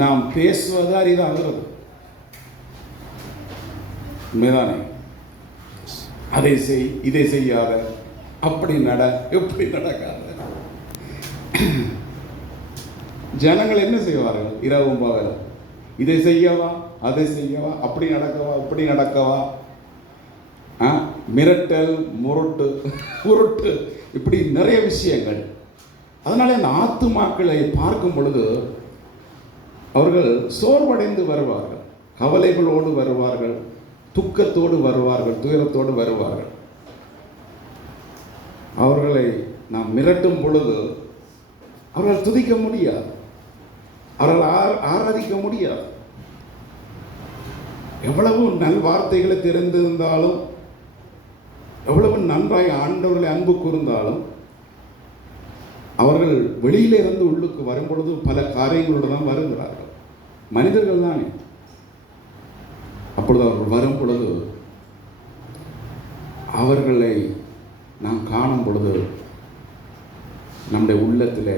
நாம் பேசுவது அரிதாகிறது. உண்மைதானே? அதை செய், இதை செய்யாத, அப்படி நட, எப்படி நடக்காத. ஜனங்கள் என்ன செய்வார்கள்? இரவும் பகலும் இதை செய்யவா, அதை செய்யவா, அப்படி நடக்கவா, இப்படி நடக்கவா, மிரட்டல், உருட்டு, இப்படி நிறைய விஷயங்கள். அதனால அந்த ஆத்துமாக்களை பார்க்கும் பொழுது அவர்கள் சோர்வடைந்து வருவார்கள், கவலைகளோடு வருவார்கள், துக்கத்தோடு வருவார்கள், துயரத்தோடு வருவார்கள். அவர்களை நாம் மிரட்டும் பொழுது அவர்கள் துதிக்க முடியாது, அவர்கள் ஆராதிக்க முடியாது. எவ்வளவு நல் வார்த்தைகளை தெரிந்திருந்தாலும், எவ்வளவு நன்றாய் ஆண்டவர்களை அன்பு கூர்ந்தாலும், அவர்கள் வெளியிலிருந்து உள்ளுக்கு வரும்பொழுது பல காரியங்களோடு தான் வருகிறார்கள். மனிதர்கள் தானே. அப்பொழுது அவர்கள் வரும் பொழுது அவர்களை நாம் காணும் பொழுது நம்முடைய உள்ளத்தில்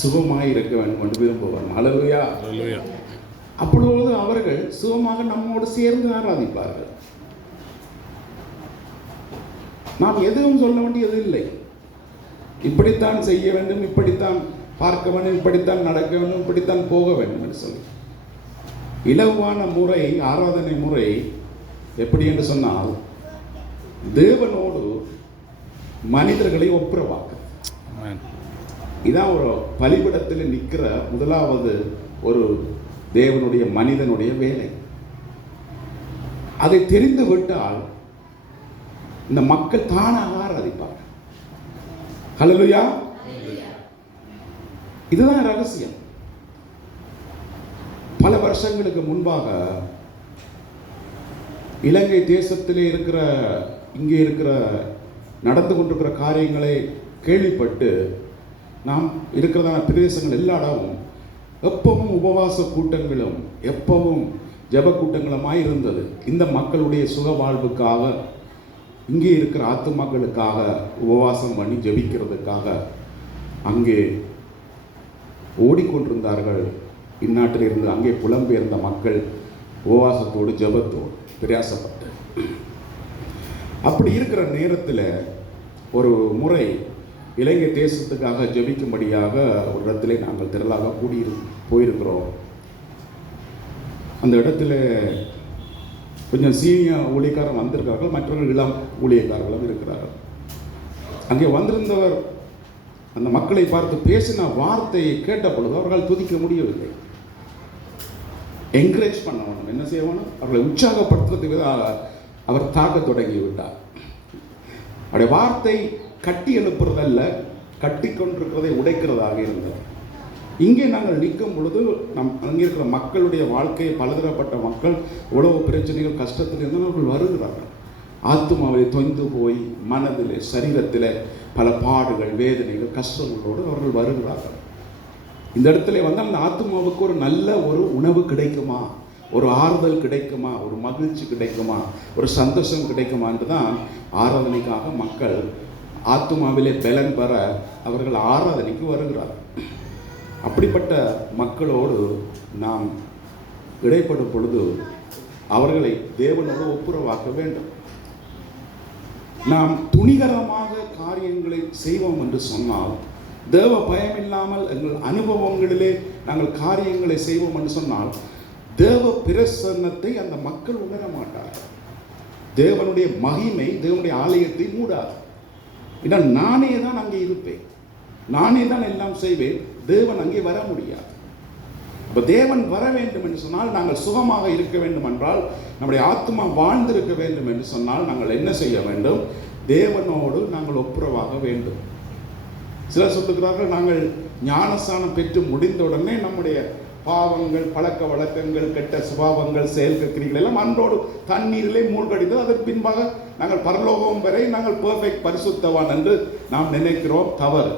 சுகமாய் இருக்க வேண்டும் என்று விரும்புவார். அல்லேலூயா. அப்பொழுது அவர்கள் சுகமாக நம்மோடு சேர்ந்து ஆராதிப்பார்கள். நாம் எதுவும் சொல்ல வேண்டியது இல்லை. இப்படித்தான் செய்ய வேண்டும், இப்படித்தான் பார்க்க வேண்டும், இப்படித்தான் நடக்க வேண்டும், இப்படித்தான் போக வேண்டும் என்று சொல்லி இலவான முறை, ஆராதனை முறை எப்படி என்று சொன்னால், தேவனோடு மனிதர்களை ஒப்புரவாக்க. இதான் ஒரு பலிபீடத்தில் நிற்கிற முதலாவது ஒரு தேவனுடைய மனிதனுடைய வேலை. அதை தெரிந்து விட்டால் இந்த மக்கள் தானாக ஆராதிப்பார்கள். ஹல்லேலூயா. இதுதான் ரகசியம். பல வருஷங்களுக்கு முன்பாக இலங்கை தேசத்திலே இருக்கிற, இங்கே இருக்கிற நடந்து கொண்டிருக்கிற காரியங்களை கேள்விப்பட்டு நாம் இருக்கிறதான பிரதேசங்கள் எல்லா இடமும் எப்பவும் உபவாச கூட்டங்களும் எப்பவும் ஜப கூட்டங்களுமாய் இருந்தது. இந்த மக்களுடைய சுக வாழ்வுக்காக, இங்கே இருக்கிற ஆத்துமாக்களுக்காக உபவாசம் பண்ணி ஜபிக்கிறதுக்காக அங்கே ஓடிக்கொண்டிருந்தார்கள். இந்நாட்டில் இருந்து அங்கே புலம்பெயர்ந்த மக்கள் உபவாசத்தோடு ஜபத்தோடு பிரயாசப்பட்டு. அப்படி இருக்கிற நேரத்தில் ஒரு முறை இலங்கை தேசத்துக்காக ஜபிக்கும்படியாக ஒரு இடத்துல நாங்கள் திரளாக போயிருக்கிறோம். அந்த இடத்துல கொஞ்சம் சீனியர் ஊழியக்காரர் வந்திருக்கிறார்கள், மற்றவர்கள் இளம் ஊழியக்காரர்களும் இருக்கிறார்கள். அங்கே வந்திருந்தவர் அந்த மக்களை பார்த்து பேசின வார்த்தையை கேட்ட பொழுது அவர்கள் துதிக்க முடியவில்லை. என்கரேஜ் பண்ண வேணும், என்ன செய்ய வேணும், அவர்களை உற்சாகப்படுத்துறதுக்கு அவர் தாக்க தொடங்கி விட்டார். அவருடைய வார்த்தை கட்டி எழுப்புறதல்ல, கட்டி கொண்டிருக்கிறதை உடைக்கிறதாக இருந்தது. இங்கே நாங்கள் நிற்கும் பொழுது அங்கே இருக்கிற மக்களுடைய வாழ்க்கையை, பலதரப்பட்ட மக்கள் உணவு பிரச்சனைகள் கஷ்டத்தில் இருந்து அவர்கள் வருகிறார்கள். ஆத்துமாவை தொய்ந்து போய் மனதில் சரீரத்தில் பல பாடுகள், வேதனைகள், கஷ்டங்களோடு அவர்கள் வருகிறார்கள். இந்த இடத்துல வந்தால் அந்த ஆத்துமாவுக்கு ஒரு நல்ல ஒரு உணவு கிடைக்குமா, ஒரு ஆறுதல் கிடைக்குமா, ஒரு மகிழ்ச்சி கிடைக்குமா, ஒரு சந்தோஷம் கிடைக்குமா என்று தான் ஆராதனைக்காக மக்கள் ஆத்துமாவிலே பலன் பெற அவர்கள் ஆராதனைக்கு வருகிறார்கள். அப்படிப்பட்ட மக்களோடு நாம் இடைப்படும் பொழுது அவர்களை தேவனோடு ஒப்புரவாக்க வேண்டும். நாம் துணிகரமாக காரியங்களை செய்வோம் என்று சொன்னால், தேவ பயமில்லாமல் எங்கள் அனுபவங்களிலே நாங்கள் காரியங்களை செய்வோம் என்று சொன்னால், தேவ பிரசன்னத்தை அந்த மக்கள் உணர மாட்டார்கள். தேவனுடைய மகிமை தேவனுடைய ஆலயத்தை மூடாது. ஏன்னா நானே தான் அங்கே இருப்பேன், நானே தான் எல்லாம் செய்வேன், தேவன் அங்கே வர முடியாது. இப்போ தேவன் வர வேண்டும் என்று சொன்னால், நாங்கள் சுகமாக இருக்க வேண்டும் என்றால், நம்முடைய ஆத்மா வாழ்ந்திருக்க வேண்டும் என்று சொன்னால், நாங்கள் என்ன செய்ய வேண்டும்? தேவனோடு நாங்கள் ஒப்புரவாக வேண்டும். சிலர் சொல்லுகிறார்கள், நாங்கள் ஞானஸ்தானம் பெற்று முடிந்தவுடனே நம்முடைய பாவங்கள், பழக்க வழக்கங்கள், கெட்ட சுபாவங்கள், செயல் கிரிகள் எல்லாம் அன்றோடு தண்ணீரிலே மூழ்கடித்து அதற்கு பின்பாக நாங்கள் பரலோகம் வரை நாங்கள் பெர்ஃபெக்ட் பரிசுத்தவான் என்று நாம் நினைக்கிறோம். தவறு.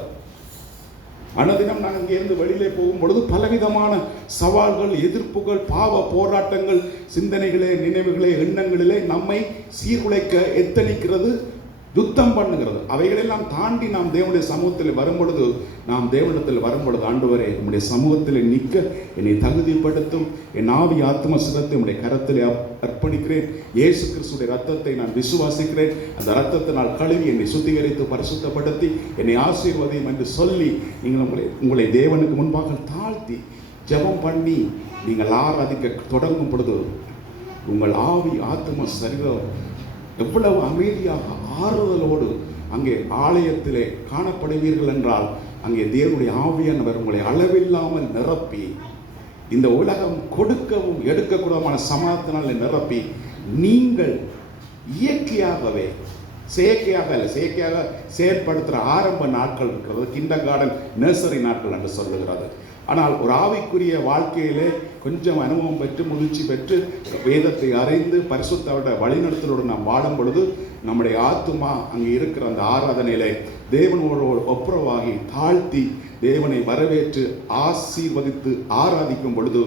அனுதினம் நாங்கள் இங்கேருந்து வெளியிலே போகும் பொழுது பலவிதமான சவால்கள், எதிர்ப்புகள், பாவ போராட்டங்கள், சிந்தனைகளே, நினைவுகளே, எண்ணங்களிலே நம்மை சீர்குலைக்க எத்தனிக்கிறது யுத்தம் பண்ணுகிறது. அவைகளெல்லாம் தாண்டி நாம் தேவனுடைய சமூகத்தில் வரும்பொழுது, நாம் தேவனிடத்தில் வரும்பொழுது, ஆண்டவரே உம்முடைய சமூகத்தில் நிற்க என்னை தகுதிப்படுத்தும், என் ஆவி ஆத்ம சிரத்தை உம்முடைய கரத்தில் அர்ப்பணிக்கிறேன், இயேசு கிறிஸ்துடைய ரத்தத்தை நான் விசுவாசிக்கிறேன், அந்த ரத்தத்தினால் கழுவி என்னை சுத்திகரித்து பரிசுத்தப்படுத்தி என்னை ஆசீர்வதியும் என்று சொல்லி நீங்கள் உங்களை தேவனுக்கு முன்பாக தாழ்த்தி ஜெபம் பண்ணி நீங்கள் ஆராதிக்க தொடங்கும் பொழுது உங்கள் ஆவி ஆத்ம சரீரம் எவ்வளவு அமைதியாக ஆறுதலோடு அங்கே ஆலயத்திலே காணப்படுவீர்கள் என்றால், அங்கே தேவனுடைய ஆவியானவர் உங்களை அளவில்லாமல் நிரப்பி, இந்த உலகம் கொடுக்கவும் எடுக்கக்கூடமான சமாதானங்களை நிரப்பி, நீங்கள் இயற்கையாகவே செயற்கையாக செயற்படுத்துகிற ஆரம்ப நாட்கள் இருக்கிறது, கிண்டர் கார்டன் நர்சரி நாட்கள் என்று சொல்லுகிறது. ஆனால் ஒரு ஆவிக்குரிய வாழ்க்கையிலே கொஞ்சம் அனுபவம் பெற்று முதிர்ச்சி பெற்று வேதத்தை அறிந்து பரிசுத்தோட வழிநடத்தலோடு நாம் வாழும் பொழுது நம்முடைய ஆத்துமா அங்கே இருக்கிற அந்த ஆராதனையிலே தேவனோடு ஒப்புரவாகி தாழ்த்தி தேவனை வரவேற்று ஆசீர்வதித்து ஆராதிக்கும் பொழுது